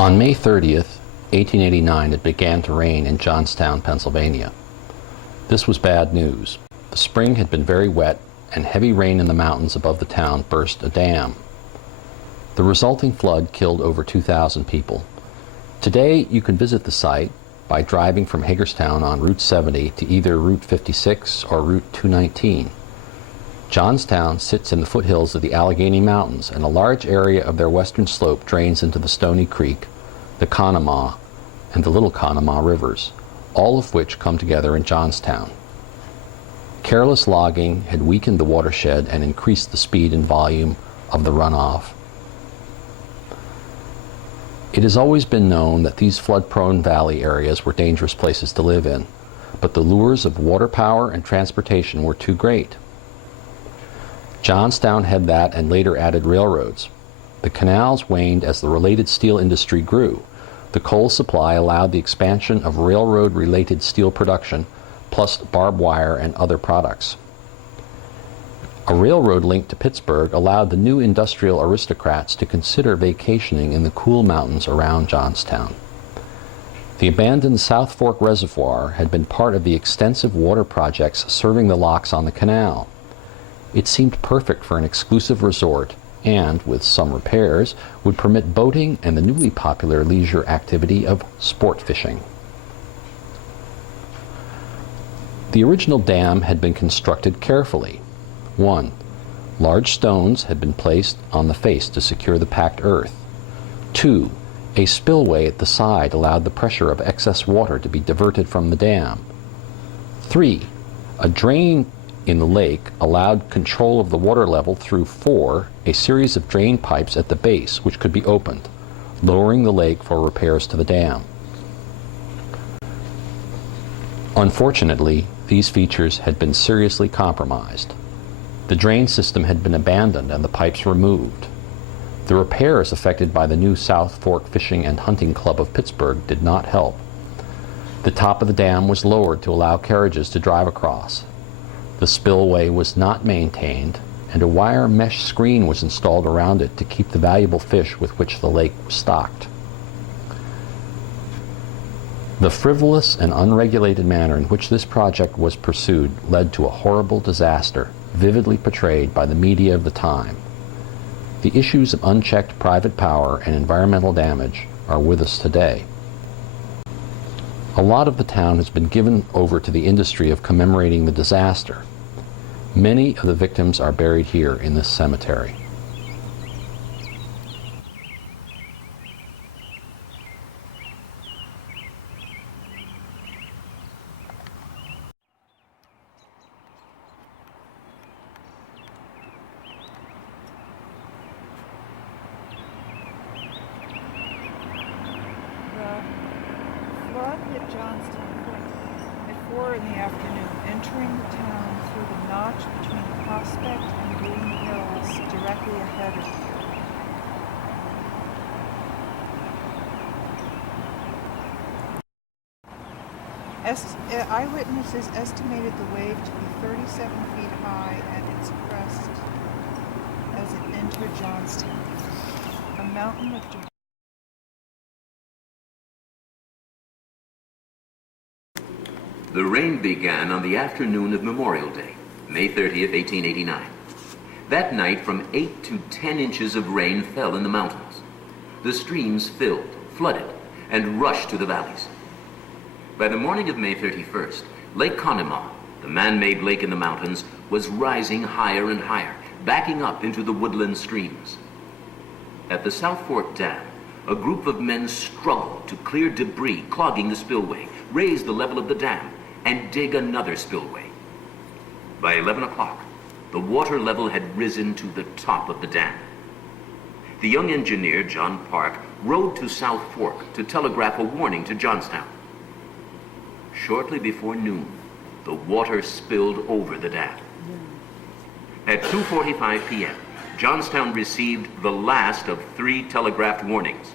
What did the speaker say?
On May 30th, 1889, it began to rain in Johnstown, Pennsylvania. This was bad news. The spring had been very wet, and heavy rain in the mountains above the town burst a dam. The resulting flood killed over 2,000 people. Today, you can visit the site by driving from Hagerstown on Route 70 to either Route 56 or Route 219. Johnstown sits in the foothills of the Allegheny Mountains, and a large area of their western slope drains into the Stony Creek, the Conemaugh, and the Little Conemaugh rivers, all of which come together in Johnstown. Careless logging had weakened the watershed and increased the speed and volume of the runoff. It has always been known that these flood-prone valley areas were dangerous places to live in, but the lures of water power and transportation were too great. Johnstown had that and later added railroads. The canals waned as the related steel industry grew. The coal supply allowed the expansion of railroad-related steel production, plus barbed wire and other products. A railroad link to Pittsburgh allowed the new industrial aristocrats to consider vacationing in the cool mountains around Johnstown. The abandoned South Fork Reservoir had been part of the extensive water projects serving the locks on the canal. It seemed perfect for an exclusive resort and, with some repairs, would permit boating and the newly popular leisure activity of sport fishing. The original dam had been constructed carefully. 1. Large stones had been placed on the face to secure the packed earth. 2. A spillway at the side allowed the pressure of excess water to be diverted from the dam. 3. A drain in the lake allowed control of the water level through 4, a series of drain pipes at the base which could be opened, lowering the lake for repairs to the dam. Unfortunately, these features had been seriously compromised. The drain system had been abandoned and the pipes removed. The repairs effected by the new South Fork Fishing and Hunting Club of Pittsburgh did not help. The top of the dam was lowered to allow carriages to drive across. The spillway was not maintained, and a wire mesh screen was installed around it to keep the valuable fish with which the lake was stocked. The frivolous and unregulated manner in which this project was pursued led to a horrible disaster, vividly portrayed by the media of the time. The issues of unchecked private power and environmental damage are with us today. A lot of the town has been given over to the industry of commemorating the disaster. Many of the victims are buried here in this cemetery. Flood hit Johnston at 4 in the afternoon, entering the town through the notch between Prospect and Green Hills directly ahead of you. Eyewitnesses estimated the wave to be 37 feet high at its crest as it entered Johnstown, a mountain of The rain began on the afternoon of Memorial Day, May 30th, 1889. That night, from 8 to 10 inches of rain fell in the mountains. The streams filled, flooded, and rushed to the valleys. By the morning of May 31st, Lake Conemaugh, the man-made lake in the mountains, was rising higher and higher, backing up into the woodland streams. At the South Fork Dam, a group of men struggled to clear debris clogging the spillway, raise the level of the dam, and dig another spillway. By 11 o'clock, the water level had risen to the top of the dam. The young engineer, John Park, rode to South Fork to telegraph a warning to Johnstown. Shortly before noon, the water spilled over the dam. At 2:45 p.m., Johnstown received the last of 3 telegraphed warnings.